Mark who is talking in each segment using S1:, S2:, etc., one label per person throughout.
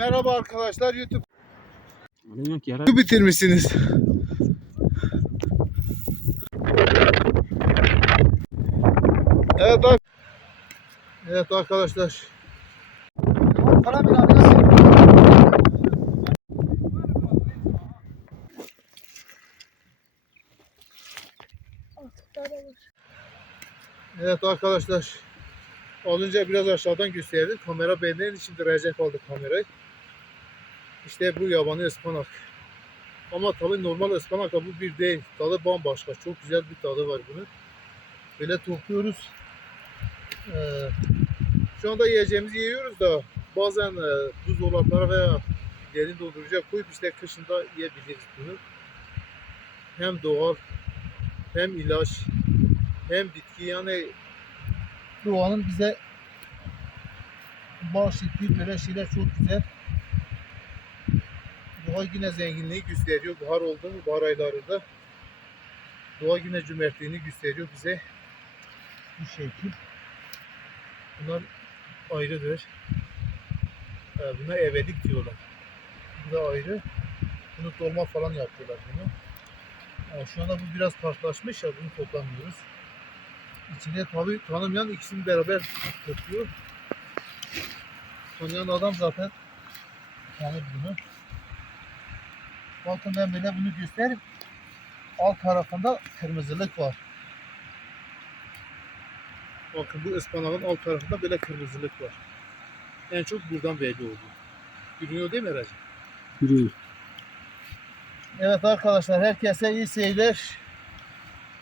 S1: Merhaba arkadaşlar YouTube
S2: yok yara.
S1: bitirmişsiniz. Evet Evet arkadaşlar. Evet arkadaşlar. Az önce biraz aşağıdan gösterdim. Kamera benden için dirayacak aldı kamerayı. İşte bu yabani ıspanak. Ama tabii normal ıspanakla bu bir değil. Tadı bambaşka. Çok güzel bir tadı var bunun. Böyle topluyoruz. Ee, şu anda yiyeceğimizi yiyoruz da bazen e, buzdolaplara veya derin dondurucuya koyup işte kışında yiyebiliriz bunu. Hem doğal hem ilaç hem bitki yani doğanın bize bahşettiği böyle şeyler çok güzel. Doğa yine zenginliği gösteriyor. Bahar oldu mu bahar aylarında doğa yine cömertliğini gösteriyor bize. Bu şekil. Bunlar ayrıdır. Ee, Buna evedik diyorlar. Bu da ayrı. Bunu dolma falan yapıyorlar bunu. Ee, Şu anda bu biraz karşılaşmış ya bunu toplamıyoruz. İçine tabi tanımayan ikisini beraber topluyor. Tanıyan adam zaten tanır bunu. Bakın ben böyle bunu göstereyim. Alt tarafında kırmızılık var. Bakın bu ıspanağın alt tarafında böyle kırmızılık var. En çok buradan belli oldu. Görünüyor değil mi Eracığım?
S2: Yürüyün.
S1: Evet arkadaşlar herkese iyi seyirler.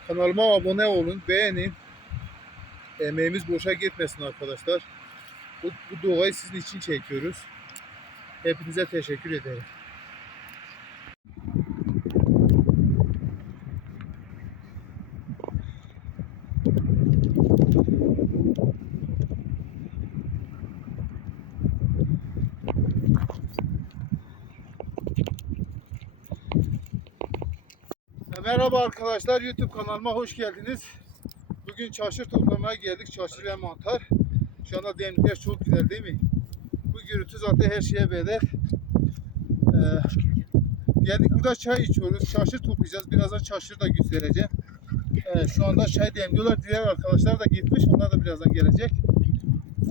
S1: Kanalıma abone olun, beğenin. Emeğimiz boşa gitmesin arkadaşlar. Bu, bu doğayı sizin için çekiyoruz. Hepinize teşekkür ederim. Merhaba arkadaşlar YouTube kanalıma hoş geldiniz. Bugün çarşı toplamaya geldik. Çarşı ve mantar. Şu anda demlikler çok güzel değil mi? Bu gürültü zaten her şeye bedel. Ee, geldik burada çay içiyoruz. Çarşı toplayacağız. Birazdan çarşıyı da göstereceğim. Ee, şu anda çay demliyorlar. Diğer arkadaşlar da gitmiş. Onlar da birazdan gelecek.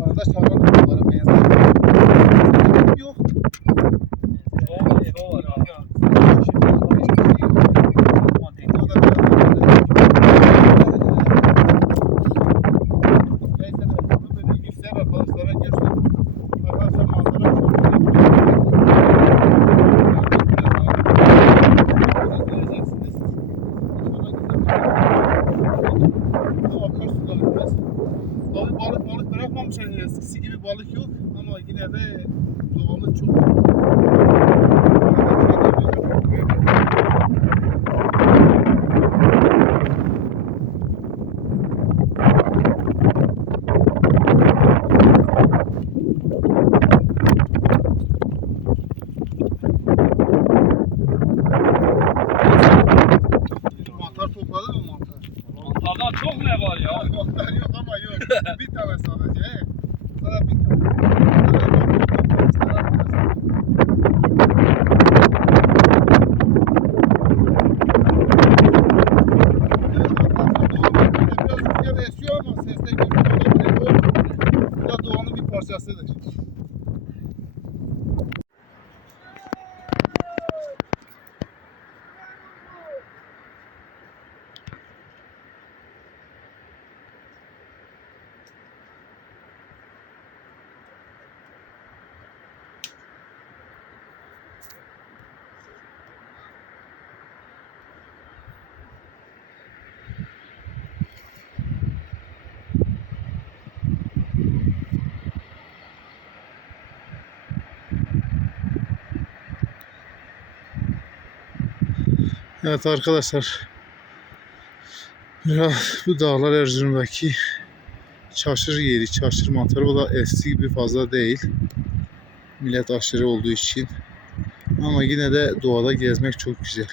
S1: Arkadaş tavranı bunlara benzer. Yok. O da Neyse ben bunu böyle göster arkadaşlara göster. Arkadaşlar manzara çok güzel. Göreceksiniz. Bu akarsular biraz. Tabii balık balık bırakmamışlar eskisi gibi balık yok ama yine de doğalı çok. Mantar topladın mı mantar?
S2: Mantardan çok ne var ya?
S1: Mantar yok ama yok. bir tane sadece. he. Sana bir tane. Biraz rüzgar esiyor ama seste görünüyor olabilir. Bu da doğanın bir parçasıdır. Evet arkadaşlar. Biraz bu dağlar Erzurum'daki çarşır yeri, çarşır mantarı bu da eski gibi fazla değil. Millet aşırı olduğu için. Ama yine de doğada gezmek çok güzel.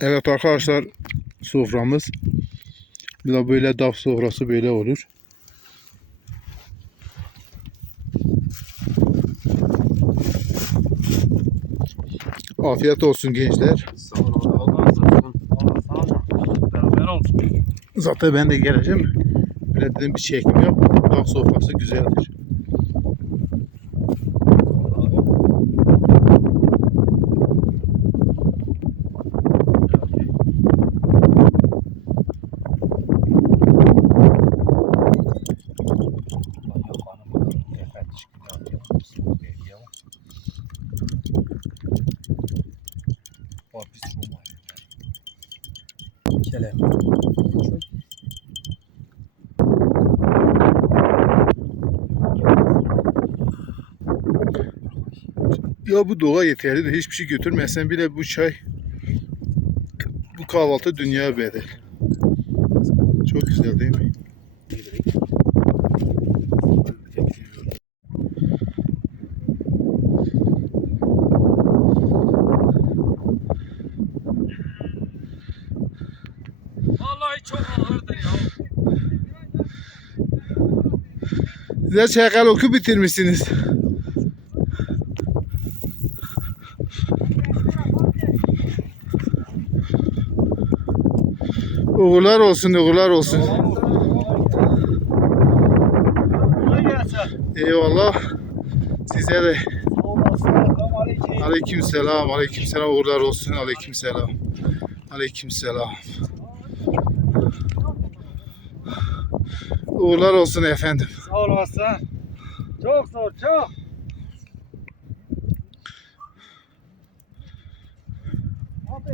S1: Evet arkadaşlar soframız. Bir de böyle daf sofrası böyle olur. Afiyet olsun gençler.
S2: Sağ. Beraber olsun.
S1: Zaten ben de geleceğim. Böyle dedim bir çekim yap. Daf sofrası güzeldir. Ya bu doğa yeterli de hiçbir şey götürmesen bile bu çay bu kahvaltı dünya bedel. Çok güzel değil mi?
S2: Vallahi çok ağırdır ya.
S1: Size çakal oku bitirmişsiniz. Uğurlar olsun, uğurlar olsun. Eyvallah. Size de. Aleyküm selam, aleyküm selam, uğurlar olsun, aleyküm selam. Aleyküm selam. Uğurlar olsun efendim.
S2: Sağ olasın. Çok zor çok.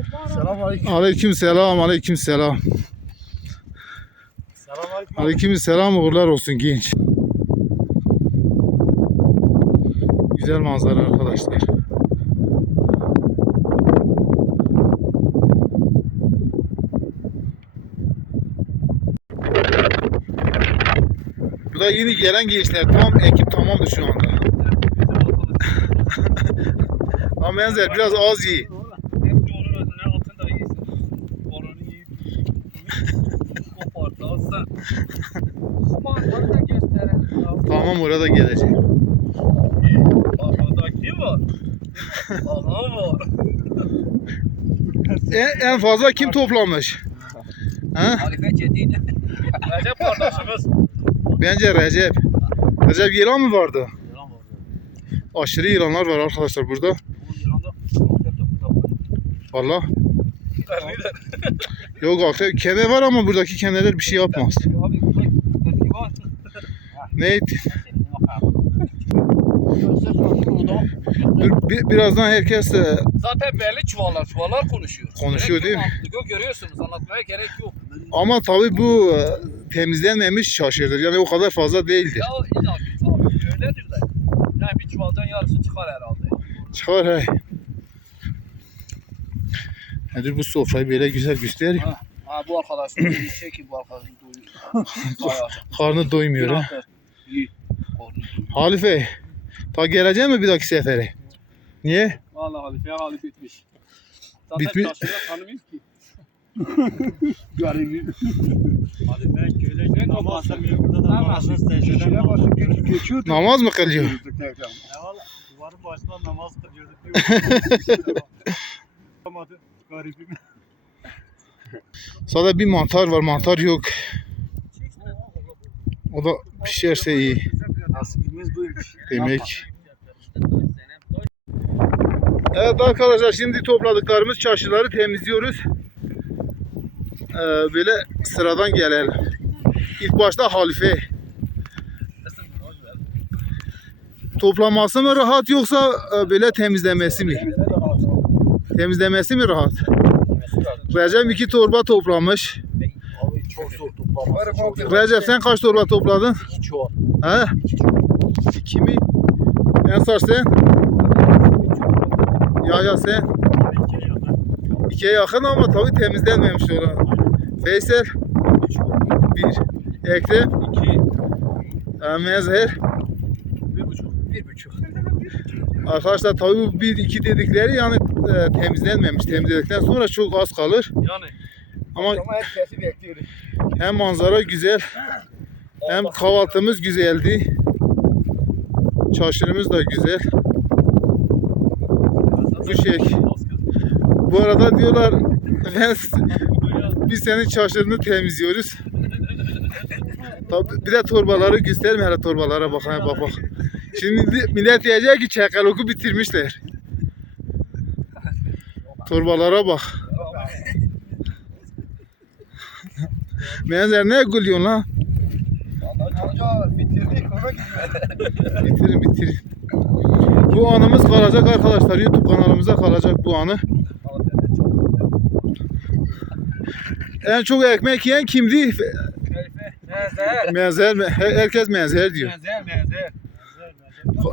S3: Selamünaleyküm.
S1: Aleyküm selam, aleyküm selam.
S3: Selamünaleyküm.
S1: Aleyküm selam, uğurlar olsun genç. Güzel manzara arkadaşlar. Bu da yeni gelen gençler. Tam ekip tamamdır şu anda. Ama benzer biraz az iyi. Tamam orada gelecek.
S2: Arkada kim var? Aha var.
S1: En, en fazla kim toplamış? Ha?
S2: Halife Cedid. Recep kardeşimiz.
S1: Bence Recep. Recep yılan mı vardı?
S2: Yalan var.
S1: Aşırı yılanlar var arkadaşlar burada.
S2: Bu topu da.
S1: Yok artık kene var ama buradaki keneler bir şey yapmaz. Neydi? Dur, bi- birazdan herkes de
S2: Zaten belli çuvallar, çuvallar konuşuyor.
S1: Konuşuyor
S2: Gerek
S1: değil
S2: artık, Yok görüyorsunuz anlatmaya gerek yok.
S1: ama tabi bu e, temizlenmemiş şaşırdır. Yani o kadar fazla değildi.
S2: Ya illa ki tabii öyledir de. Yani bir çuvaldan yarısı çıkar herhalde.
S1: Çıkar he. Hadi bu sofrayı böyle güzel göster.
S2: Ha, ha bu arkadaşın dediği şey ki bu arkadaşın doyuyor.
S1: Karnı doymuyor ha. Halife. Ta gelecek mi bir dahaki sefere? Niye?
S2: Vallahi Halife hali bitmiş. Zaten
S1: Bitmiş.
S2: çarşıda tanımıyoruz ki.
S3: Garibim.
S4: Hadi ben köyle
S2: Ne
S4: namaz
S2: namazı?
S4: kılmıyor burada da
S2: Namaz.
S3: Şuraya
S4: namaz.
S1: mı kılıyor?
S4: Eyvallah. Duvarın başında namaz kılıyorduk. diyor. Garibim.
S1: Sadece bir mantar var, mantar yok. O da pişerse iyi. Demek. Evet arkadaşlar şimdi topladıklarımız çarşıları temizliyoruz. Ee, böyle sıradan gelelim. İlk başta halife. Toplaması mı rahat yoksa e, böyle temizlemesi mi? Temizlemesi mi rahat? Recep iki torba toplamış.
S3: Abi çok zor.
S1: Recep sen kaç torba topladın?
S2: İki çuval.
S1: He? İki mi? Ensar sen? Ya ya sen? İkiye yakın ama tabii temizlenmemiş olan. Veysel? Bir. Ekrem?
S2: İki.
S1: Mezher?
S2: Bir buçuk. Bir buçuk.
S1: Arkadaşlar tabii bu bir iki dedikleri yani e, temizlenmemiş. Temizledikten sonra çok az kalır.
S2: Yani
S1: Ama
S3: Ama herkesi bekliyoruz.
S1: hem manzara güzel hem kahvaltımız güzeldi. Çarşırımız da güzel. Bu şey. Bu arada diyorlar ben, biz senin çarşırını temizliyoruz. Tabii bir de torbaları gösterim hele torbalara bak ha, bak bak. Şimdi millet diyecek ki çakaloku bitirmişler. Torbalara bak. Benzer ne gülüyorsun lan?
S3: Bitirdik ona.
S1: Bitirin bitirin. Bu anımız kalacak arkadaşlar. YouTube kanalımıza kalacak bu anı. En çok ekmek yiyen kimdi? Mi? Her- Herkes menzer diyor.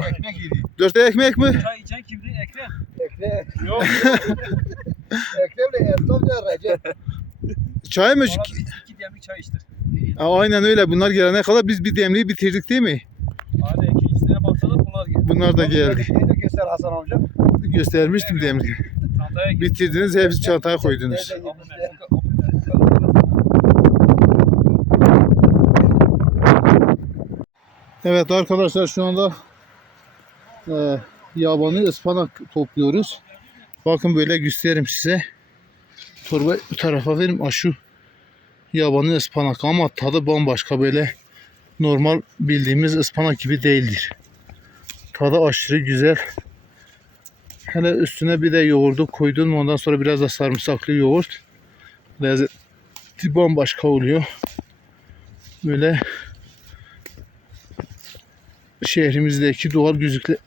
S3: Ekmek yedik.
S1: Dörtte ekmek mi?
S2: Çay.
S3: Ekmek.
S2: Yok.
S3: Ekrem'le Erdoğan da Recep.
S1: Çay mı?
S2: Biz iki demlik çay içtik.
S1: Aa, aynen öyle. Bunlar gelene kadar biz bir demliği bitirdik değil mi?
S2: Hani ikincisine baksalar bunlar gibi.
S1: Bunlar da geldi.
S3: Neydi göster Hasan amca.
S1: Göstermiştim demliği.
S2: Çantaya git.
S1: Bitirdiniz hepsi çantaya koydunuz. Evet arkadaşlar şu anda e, yabani ıspanak topluyoruz. Bakın böyle göstereyim size. Torba bu tarafa verim. Aa, şu yabani ıspanak ama tadı bambaşka böyle normal bildiğimiz ıspanak gibi değildir. Tadı aşırı güzel. Hele üstüne bir de yoğurdu koydun mu ondan sonra biraz da sarımsaklı yoğurt. Lezzeti bambaşka oluyor. Böyle şehrimizdeki doğal güzellikler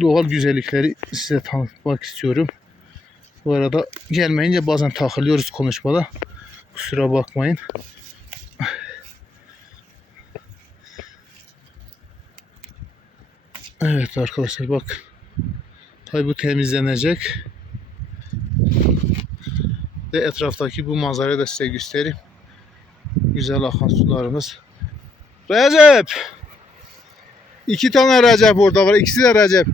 S1: doğal güzellikleri size tanıtmak istiyorum. Bu arada gelmeyince bazen takılıyoruz konuşmada. Kusura bakmayın. Evet arkadaşlar bak. Tabi bu temizlenecek. Ve etraftaki bu manzarayı da size göstereyim. Güzel akan sularımız. Recep! İki tane Recep orada var. İkisi de Recep.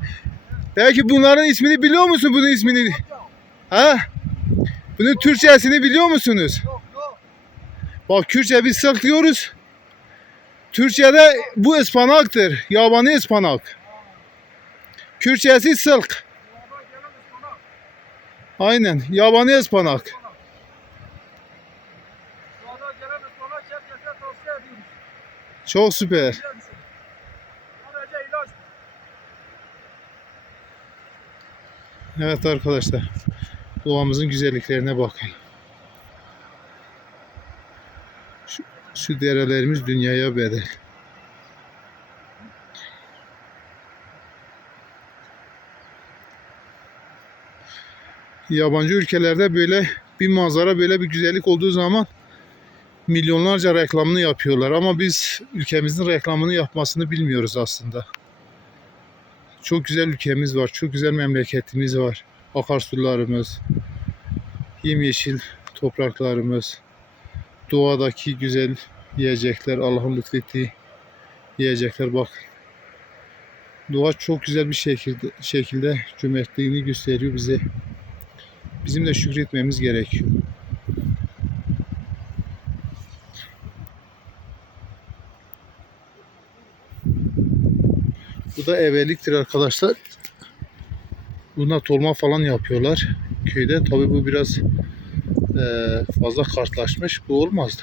S1: Peki bunların ismini biliyor musun bunun ismini? Ha? Bunun Türkçesini biliyor musunuz? Bak Kürtçe biz sırk diyoruz. Türkçe'de bu ıspanaktır. Yabani ıspanak. Kürtçesi sılk. Aynen. Yabani ıspanak. Çok süper.
S2: Sadece ilaç.
S1: Evet arkadaşlar. Doğamızın güzelliklerine bakın. Şu, şu derelerimiz dünyaya bedel. Yabancı ülkelerde böyle bir manzara, böyle bir güzellik olduğu zaman milyonlarca reklamını yapıyorlar. Ama biz ülkemizin reklamını yapmasını bilmiyoruz aslında. Çok güzel ülkemiz var, çok güzel memleketimiz var. Akarsularımız, yemyeşil topraklarımız, doğadaki güzel yiyecekler, Allah'ın lütfettiği yiyecekler bak. Doğa çok güzel bir şekilde, şekilde cömertliğini gösteriyor bize. Bizim de şükretmemiz gerekiyor. Da eveliktir arkadaşlar. Buna tolma falan yapıyorlar köyde. Tabi bu biraz eee, fazla kartlaşmış. Bu olmazdı.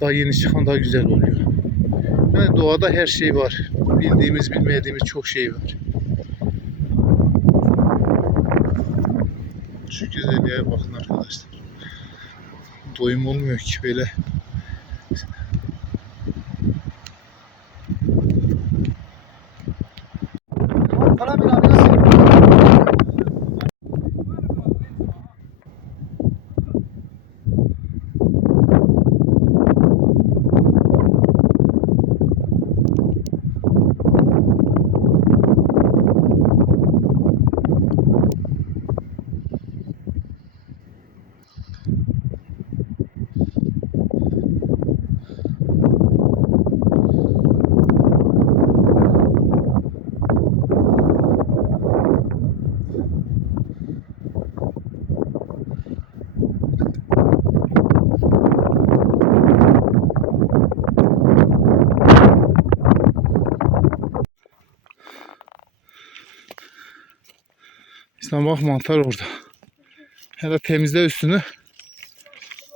S1: Daha yeni çıkan daha güzel oluyor. Yani doğada her şey var. Bildiğimiz bilmediğimiz çok şey var. Şu güzelliğe bakın arkadaşlar. Doyum olmuyor ki böyle. İslam bak mantar orada. Hele temizle üstünü.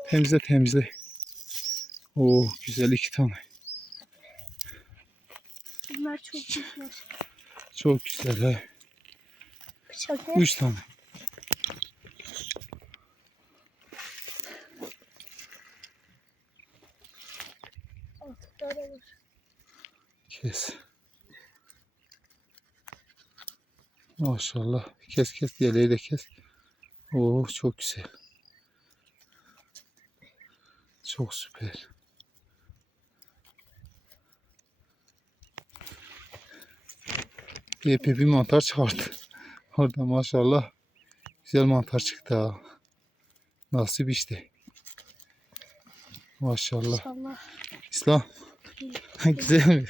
S1: Temizle temizle. Oo güzel iki tane.
S5: Bunlar çok güzel.
S1: Çok güzel he.
S5: Şaka.
S1: Üç tane. Kes. Maşallah. Kes kes yeleği de kes. Oo çok güzel. Çok süper. Epey bir mantar çıkarttı. Orada maşallah güzel mantar çıktı ha. Nasip işte. Maşallah.
S5: İnşallah.
S1: İslam. güzel mi?